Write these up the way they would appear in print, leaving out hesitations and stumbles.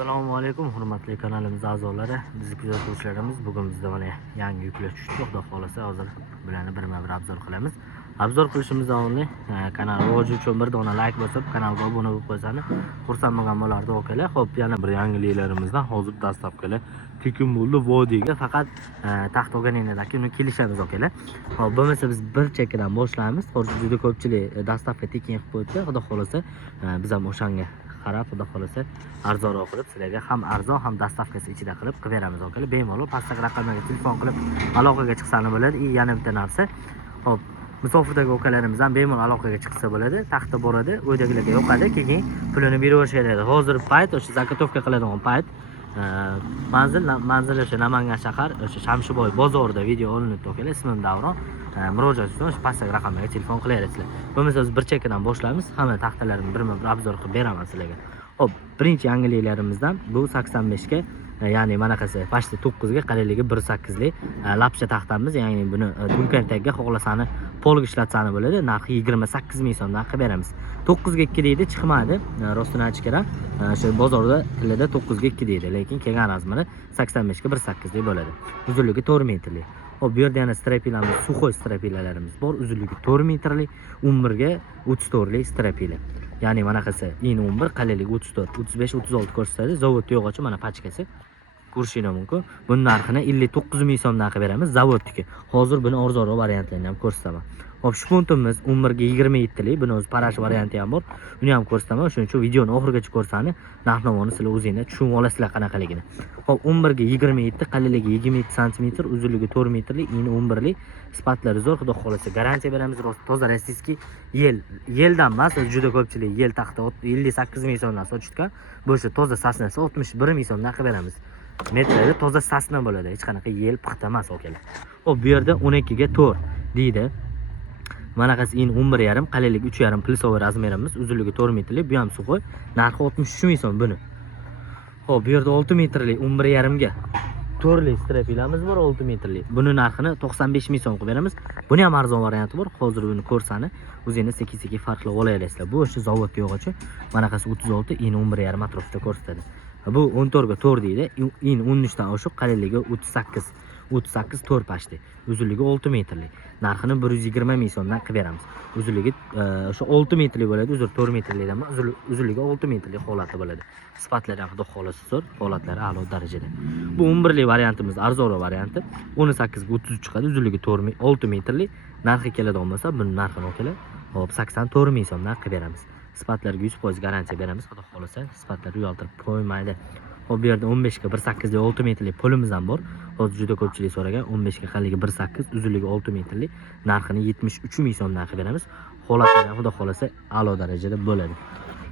Assalomu alaykum hurmatli kanalimiz a'zolari, bizni kuzatuvchilarimiz. Bugun bizda mana yangi yuklar tushdi. Xudo xolasa hozir bularni birma-bir obzor qilamiz. Obzor qilishimizdan oldin kanal rivoji uchun bir dona like bosib, kanalga obuna bo'lib qolsangiz xursand bo'lgan bo'lardi akalar. Xo'p, yana bir yangiliklarimizdan hozir dastlabkilar tekin bo'ldi vodiyga. Faqat taxt o'rganinadagi uni kelishamiz akalar. Xo'p, bo'lmasa biz bir chekkadan boshlaymiz. Hozir juda ko'pchilik dastlabki tekin qilib qo'yibdi. Xudo xolasa biz ham o'shanga qarab, xudo xolasa arzonroq qilib sizlarga ham arzon ham dastavkasi ichida qilib beramiz akalar. Bemalol pastdagi raqamlarga telefon qilib aloqaga chiqsangiz bo'ladi. Yana bitta narsa, hop, musofirdagi ukalarimiz ham bemalol aloqaga chiqsa bo'ladi. Taxta boradi, uydagilarga yoqadi, keyin pulini berib yuborishadi. Hozir payt o'sha zakotovka qiladigan payt manzil o'sha Namangan shahar, o'sha Shamshiboy bozorida video olinibdi akalar. Ismim Davron. Murojaat uchun o'sha pastdagi raqamlarga telefon qilaverasizlar. Bo'lmasa biz bir chekkadan boshlaymiz. Hamma taxtalarni birma-bir obzor qilib beraman sizlarga. Hop, birinchi yangiliklarimizdan bu 85 ga, ya'ni manaqasi pashti 9 ga, qalinligi 1.8 lik lapsha taxtamiz. Ya'ni buni dunkan tagga xohlasani polga ishlatsani bo'ladi. Narxi 28 ming so'mdan qilib beramiz. 9 ga 2 deydi, chiqmadi. Rostini aytish kerak. O'sha bozorda tilida 9 ga 2 deydi, lekin kelgan razmeri 85 ga 1.8 lik bo'ladi. Uzunligi 4 metrlik. Hop, bu yerda yana strapilarimiz, suxoy strapilalarimiz bor. Uzunligi 4 metrlik, 11 ga 34 lik strapila. Ya'ni manaqasi in 11, qalinligi 34, 35, 36 ko'rsatadi. Zavodda yo'g'ochi mana pachkasi. Ko'rishingiz mumkin. Buning narxini 59 ming so'mdan qilib beramiz zavodniki. Hozir buni arzonroq variantlarini ham ko'rsataman. Hop, shpuntimiz 11 ga 27 lik, buni o'z parash varianti ham bor. Uni ham ko'rsataman. Shuning uchun videoni oxirigacha ko'rsani, narx-navoni sizlar o'zingizlar tushunib olasizlar qanaqaligini. Hop, 11 ga 27, qalinligi 27 sm, uzunligi 4 metrlik, in 11 lik. Sifatlari zo'r, xudo xolasa garantiya beramiz. Toza rossiyskiy yeldan emas, juda ko'pchilik yel taxta 58 ming so'mdan sotishgan. Bu o'sha toza sasnasi 61 ming so'mdan qilib beramiz. Metrda toza sasna bo'ladi, hech qanaqa yel paxta emas akalar. Hop, bu yerda 12 ga 4 deydi. Manaqasi in 11,5, qalinligi 3,5 plyusovый razmerimiz, uzunligi 4 metrlik, bu ham suxoy. Narxi 63 ming so'm buni. Hop, bu yerda 6 metrlik 11,5 ga to'rli strapilamiz bor, 6 metrlik. Buni narxini 95 ming so'm qilib beramiz. Buni ham arzon varianti bor. Hozir buni ko'rsani o'zingiz sekin-sekin farqlab olasizlar. Bu o'sha zavodga yo'g'ochi. Manaqasi 36, in 11,5 atrofida ko'rsatadi. Bu 14 ga 4 deydi. In 13 dan oshiq, qalinligi 38. 38 4 pashti. Uzunligi 6 metrlik. Narxini 120 ming so'mdan qilib beramiz. Uzunligi o'sha 6 metrlik bo'ladi, uzr 4 metrlikdan emas, uzunligi 6 metrlik holati bo'ladi. Sifatlari ham xudo xolasa zo'r, holatlari a'lo darajada. Bu 11 lik variantimiz arzonroq varianti. 18 ga 33 chiqadi, uzunligi 6 metrlik. Narxi keladigan bo'lsa, buning narxini okalar, hop 84 ming so'mdan qilib beramiz. Sifatlarga 100% garantiya beramiz, xudo xolasa. Sifatlar uyaltirib qo'ymaydi. Hop, bu yerda 15 ga 1.8 lik 6 metrlik polimiz ham bor. Hozir juda ko'pchilik so'ragan. 15 ga qalinligi 1.8, uzunligi 6 metrlik. Narxini 73 ming so'mdan qilib beramiz. Holatlari xudo xolasa a'lo darajada bo'ladi.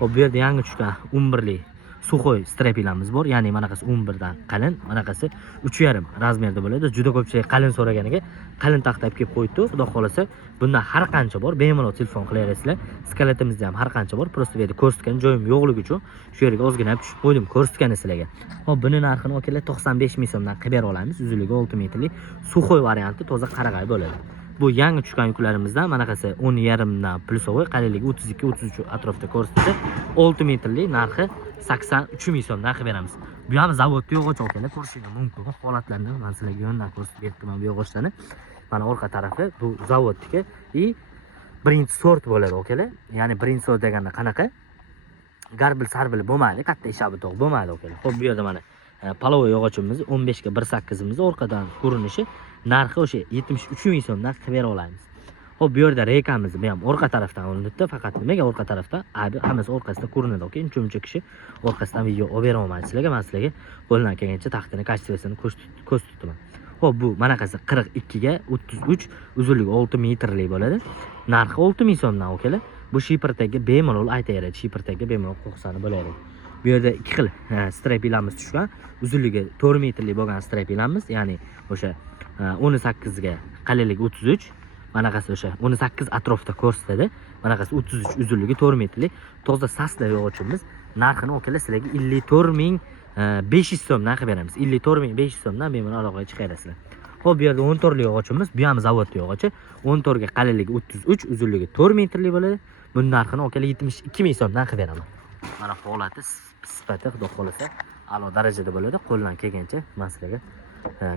Hop, bu yerda yangi tushgan 11 lik suxoy strapilamiz bor. Ya'ni manaqasi 11 dan qalin, manaqasi 3,5 razmerda bo'ladi. Juda ko'pchilik qalin so'raganiga qalin taxta olib kelib qo'yibdi. Xudo xolasa bundan har qancha bor. Bemalol telefon qilaverasizlar. Skeletimizda ham har qancha bor. Prosta bu yerda ko'rsatgan joyim yo'qligi uchun shu yerga ozgina olib tushib qo'ydim, ko'rsatgani sizlarga. Hop, buni narxini okalar 95 ming so'mdan qilib bera olamiz. Uzunligi 6 metrlik suxoy varianti, toza qarag'ay bo'ladi. Bu yangi tushgan yuklarimizdan manaqasi 10,5 dan plyusovый, qalinligi 32-33 atrofida ko'rsatadi. 6 metrlik, narxi 83 ming so'mdan qilib beramiz. Bu ham zavodda yo'g'och akalar, ko'rishingiz mumkin. Holatlarni men sizlarga yondan ko'rsatib berdim bu yo'g'ochlarni. Mana orqa tarafi bu zavodniki birinchi sort bo'ladi akalar. Ya'ni birinchi sort deganda qanaqa? Garbil sarbil bo'lmaydi, katta ishabi to'q bo'lmaydi akalar. Xo'p, bu yerda mana palovoy yog'ochimiz 15 ga 1.8 imiz orqadan ko'rinishi, narxi o'sha 73 ming so'mdan qilib bera olamiz. Hop, bu yerda rekamiz bu ham orqa tarafdan olinibdi. Faqat nimaga orqa tarafdan? Abi hammasi orqasida ko'rinadi, okey? Uncha kishi orqasidan video olib bera olmaydi sizlarga. Men sizlarga qo'ldan kelgancha taxtini kachtivasini ko'rsataman. Hop, bu manaqasi 42 ga 33, uzunligi 6 metrlik bo'ladi. Narxi 6 ming so'mdan okalar. Bu shipertagi bemalol aytaveradi, shipertagi bemalol qo'qsani bo'laydi. Bu yerda ikki xil strapilamiz tushgan. Uzunligi 4 metrlik bo'lgan strapilamiz, ya'ni o'sha 18 ga qalinligi 33, manaqasi o'sha 18 atrofida ko'rsatadi. Manaqasi 33, uzunligi 4 metrlik toza sasna yo'g'ochimiz. Narxini okalar sizlarga 54 ming 500 so'mdan qilib beramiz. 54 ming 500 so'mdan bemalol aloqaga chiqarasizlar. Hop, bu yerda 14 lik yo'g'ochimiz, bu ham zavodda yo'g'ochi. 14 ga qalinligi 33, uzunligi 4 metrlik bo'ladi. Buning narxini okalar 72 ming so'mdan qilib beraman. Mana holati, sifati xudo xolasa a'lo darajada bo'ladi. Qo'ldan kelgancha men sizlarga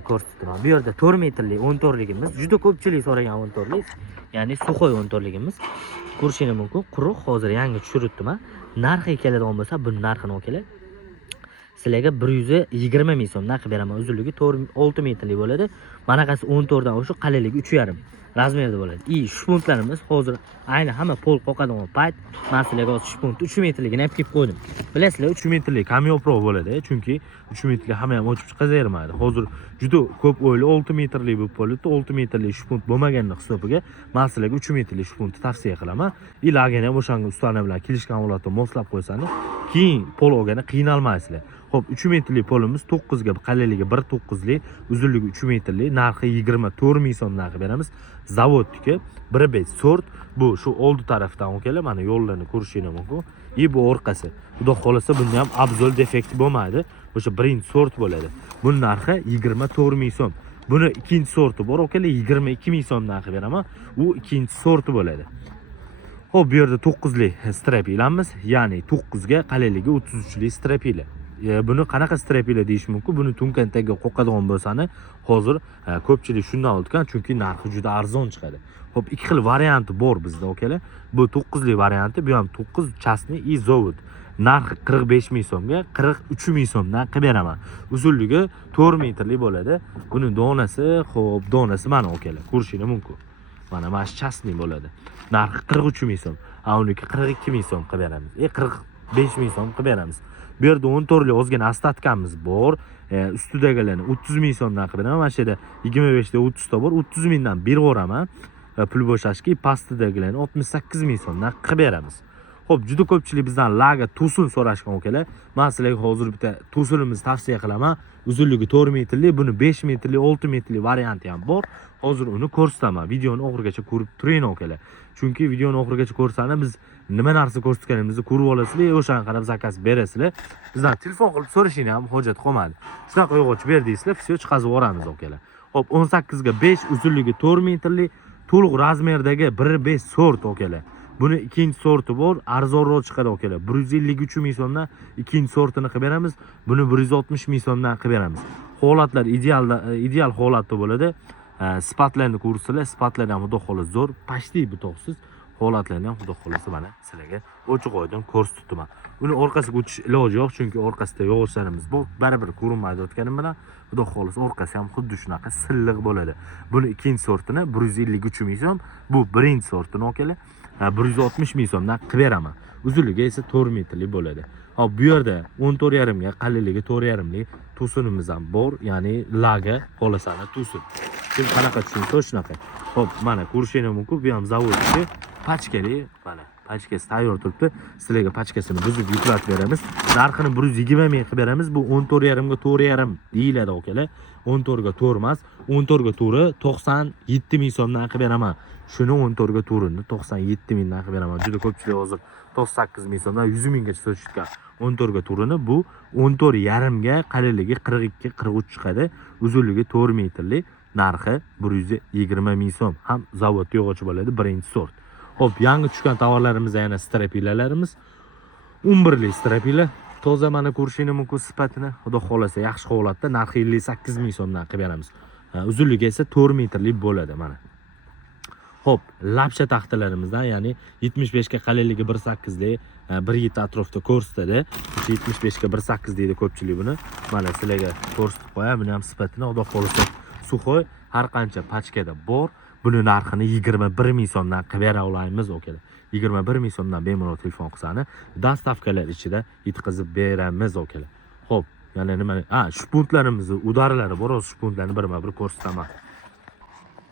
ko'rsataman. Bu yerda 4 metrli 14 ligimiz, juda ko'pchilik so'ragan 14 lik, ya'ni suxoy 14 ligimiz. Ko'rishingiz mumkin, quruq, hozir yangi tushiribdim. Narxi keladigan bo'lsa, bu narxini o'kela. Sizlarga 120 ming so'm narx beraman. Uzunligi 6 metrli bo'ladi. Manaqasi 14 dan o'sha qalinligi 3,5 razmerda bo'ladi. Shpuntlarimiz hozir ayni hamma pol qoqadigan payt men sizlarga shpunt 3 metrligini olib kelib qo'ydim. Bilasizlar, 3 metrlik kamyoproq bo'ladi, chunki 3 metrlik hamma ham ochib chiqavermaydi. Hozir juda ko'p o'yli 6 metrlik bo'lib qoldi. 6 metrlik shpunt bo'lmaganini hisobiga men sizlarga 3 metrlik shpuntni tavsiya qilaman. Ilagini ham o'shanga ustana bilan kelishgan holatda moslab qo'ysangiz, keyin pol olganda qiynalmaysizlar. Xo'p, 3 metrli polimiz 9 ga, qalinligi 1.9 lik, uzunligi 3 metrli, narxi 24 ming so'm narxi beramiz. Zavodniki 1.5 sort. Bu shu oldi tarafdan o'kala, mana yo'llarni ko'rishingiz mumkin. Bu orqasi. Xudo xolasa bunda ham abzol defekt bo'lmaydi. O'sha birinchi sort bo'ladi. Buning narxi 24 ming so'm. Buni ikkinchi sorti bor, o'kala 22 ming so'm narxi beraman. U ikkinchi sorti bo'ladi. Xo'p, bu yerda 9 lik strapilamiz, ya'ni 9 ga, qalinligi 33 lik strapila. Buni qanaqa strapila deyish mumkin? Buni tunkan tagiga qo'qadigan bo'lsani, hozir ko'pchilik shundan olgan, chunki narxi juda arzon chiqadi. Xo'p, ikki xil varianti bor bizda, o'kala. Bu 9 lik varianti, bu ham 9 chastni и zavod. Narxi 45 ming so'mga 43 ming so'mdan qilib beraman. Uzunligi 4 metrli bo'ladi. Buni donasi, xo'p, donasi mana o'kala. Ko'rishingiz mumkin. Mana shu chastni bo'ladi. Narxi 43 ming so'm. Uniki 42 ming so'm qilib beramiz. 45 ming so'm qilib beramiz. Bu yerda 14 lik ozgina ostatkamiz bor. Ustidagilarni 30 ming so'mdan qilib beraman. Mana shu yerda 25 da 30 ta bor. 30 mingdan berib o'raman. Pul bo'shashki, pastidagilarni 68 ming so'mdan qilib beramiz. Xo'p, juda ko'pchilik bizdan laga tusun so'rashgan o'kala. Men sizlarga hozir bitta tusunimizni tavsiya qilaman. Uzunligi 4 metrli, buni 5 metrli, 6 metrli varianti ham bor. Hozir uni ko'rsataman. Videoni oxirigacha ko'rib turing o'kala. Chunki videoni oxirigacha ko'rsangiz biz nima narsa ko'rsatganimizni ko'rib olasizlar, o'shani qarab zakaz berasizlar. Bizdan telefon qilib so'rashingni ham hojat qolmadi. Shunaqa yo'g'och berdiysizlar, все chiqazib yuboramiz o'kala. Xo'p, 18 ga 5, uzunligi 4 metrli, to'liq razmerdagi 1.5 sort o'kala. Buni ikkinchi sorti bor, arzonroq chiqadi o'kala. 153 ming so'mdan ikkinchi sortini qilib beramiz. Buni 160 ming so'mdan qilib beramiz. Holatlar ideal holatda bo'ladi. Sifatlarni ko'rsizlar, sifatlar ham xudo xolasa zo'r, pashti butoqsiz. Holatlarni ham xudo xolasa mana sizlarga ochiq oydin ko'rsatdim. Uni orqasiga o'tish iloji yo'q, chunki orqasida yog'ochlarimiz bor. Baribir ko'rinmaydi o'tganim bilan. Xudo xolasa orqasi ham xuddi shunaqa silliq bo'ladi. Buni ikkinchi sortini 153 ming so'm, bu birinchi sortini o'kala. 160 ming so'mdan qilib beraman. Uzunligi esa 4 metrli bo'ladi. Hop, bu yerda 14,5 ga, qalinligi 4,5 lik tusunimiz ham bor, ya'ni laga xolasani tusun. Kim qanaqa tushunsa shunaqa. Hop, mana ko'rishingiz mumkin, bu ham zavodniki pachkali, mana pachkasi tayyor turibdi. Sizlarga pachkasini buzib yuklatib beramiz. Narxini 120 ming qilib beramiz. Bu 14,5 ga 4,5 deyiladi o'kala. 14 ga 4 emas, 14 ga 4 97 ming so'mdan qilib beraman. Shuni 14 ga 4ni 97 mingdan qilib beraman. Juda ko'pchilik hozir 98 ming so'mdan 100 minggacha so'rashgan. 14 ga 4ni bu 14,5 ga, qalinligi 42-43 chiqadi. Uzunligi 4 metrli, narxi 120 ming so'm. Ham zavod yog'och bo'ladi, birinchi sort. Hop, yangi tushgan tovarlarimiz yana strapilalarimiz. 11 lik strapila. Toza mana ko'rishingiz mumkin sifatini. Xudo xolasa yaxshi holatda, narxi 58 ming so'mdan qilib beramiz. Uzunligi esa 4 metrli bo'ladi mana. Hop, lapsha taxtalarimizdan, ya'ni 75 ga, qalinligi 1.8 lik, 1.7 atrofda ko'rsatadi. 75 ga 1.8 deydi ko'pchilik buni. Mana sizlarga ko'rsatib qo'yam. Buni ham sifatini xudo xolasa suxoy har qancha pachkada bor. Buni narxini 21 ming so'mdan qilib bera olamiz o'kala. 21 ming so'mdan bemalol telefon qilsani, dastavkalar ichida yetkazib beramiz o'kala. Xo'p, yana nima? Shpuntlarimizni udarlari bor, o'z shpuntlarni birma-bir ko'rsataman.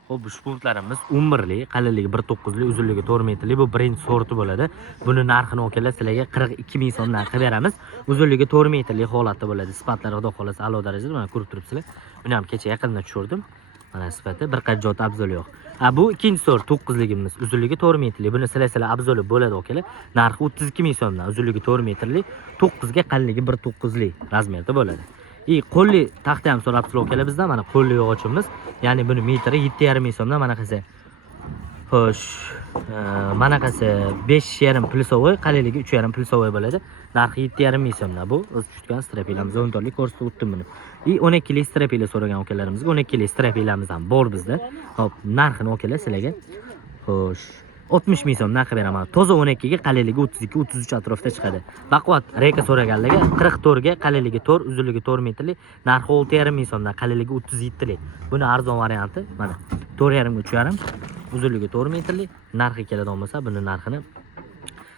Xo'p, bu shpuntlarimiz 11 lik, qalinligi 1.9 lik, uzunligi 4 metrli, bu birinchi sorti bo'ladi. Buni narxini o'kala sizlarga 42 ming so'mdan qilib beramiz. Uzunligi 4 metrli holatda bo'ladi. Sifatlari xudo xolasa a'lo darajada, mana ko'rib turibsizlar. Buni ham kecha yaqindan tushirdim. Mana sifati bir qancha abzoli yo'q. Bu ikkinchi sort 9 ligimiz, uzunligi 4 metrli. Buni sizlar abzoli bo'ladi o'kala. Narxi 32 ming so'mdan, uzunligi 4 metrli, 9 ga, qalinligi 1.9 lik razmerda bo'ladi. Qo'lli taxta ham so'rabsizlar o'kala bizdan. Mana qo'lli yog'ochimiz, ya'ni buni metri 7,5 ming so'mdan mana qilsa Xo'sh, manaqasi 5,5 plyusovый, qalinligi 3,5 plyusovый bo'ladi. Narxi 7,5 ming so'mdan. Bu o'z tutgan strapilamiz 10 torlik ko'rsatib o'tdim buni. 12 lik strapila so'ragan ukalarimizga 12 lik strapilamiz ham bor bizda. Hop, narxini okalar sizlarga. Xo'sh, 60 ming so'm narxi beraman. Toza 12 ga, qalinligi 32, 33 atrofida chiqadi. Baquvvat reka so'raganlarga 44 ga, qalinligi 4, uzunligi 4 metrli, narxi 6,5 ming so'mdan, qalinligi 37 lik. Buni arzon varianti mana 4,5 ga 3,5, uzunligi 4 metrli, narxi keladigan bo'lsa, buni narxini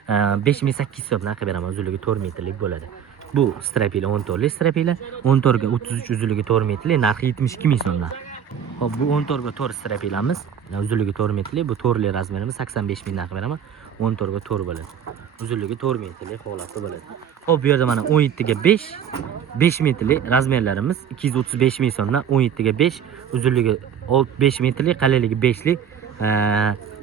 5800 so'm narxi beraman, uzunligi 4 metrlik bo'ladi. Bu strapila 10 torlik strapila, 10 torga 33, uzunligi 4 metrli, narxi 72 ming so'mdan. Hop, bu 10 torga 4 strapilamiz, uzunligi 4 metrli, bu torli razmerimiz 85 ming narxi beraman. 10 torga 4 bo'ladi. Uzunligi 4 metrli holatda bo'ladi. Hop, bu yerda mana 17 ga 5 metrli razmerlarimiz 235 ming so'mdan, 17 ga 5, uzunligi 5 metrli, qalinligi 5 lik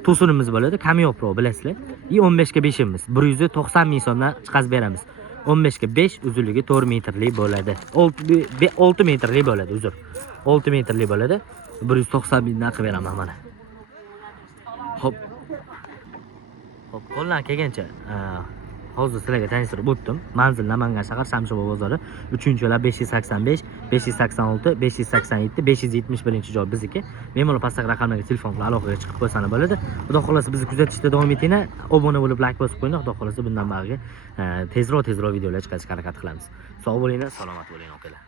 to'sinimiz bo'ladi. Cameo Pro bilasizlar. 15 ga 5imiz 190 ming so'mdan chiqazib beramiz. 15 ga 5, uzunligi 4 metrli bo'ladi. 6 metrli bo'ladi, uzr. 6 metrli bo'ladi. 190 ming narxi beraman mana. Hop, qo'ldan kelgancha hozir sizlarga tanishtirib o'tdim. Manzil Namangan shahar Shamshiboy bozori, 3-yo'lab 585, 586, 587, 571-joy bizniki. Bemalol pastdagi raqamlarga telefon bilan aloqaga chiqib qo'ysangiz bo'ladi. Xudo xolasa bizni kuzatishda davom etinglar. Obuna bo'lib, like bosib qo'ying. Xudo xolasa bundan bag'ri tezroq videolar chiqarishga harakat qilamiz. Sog' bo'linglar, salomat bo'linglar okalar.